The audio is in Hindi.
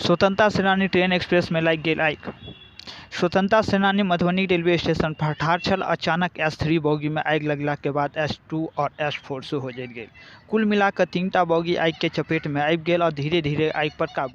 स्वतंत्रता सेनानी ट्रेन एक्सप्रेस में लागि गेल आगि। स्वतंत्रता सेनानी मधुबनी रेलवे स्टेशन पर ठाढ़ छल। अचानक S3 बोगी में आगि लगला के बाद S2 और S4 सेहो जरि गेल। कुल मिला कऽ 3टा बोगी आगि के चपेट में आबि गेल और धीरे धीरे आगि पर काबू।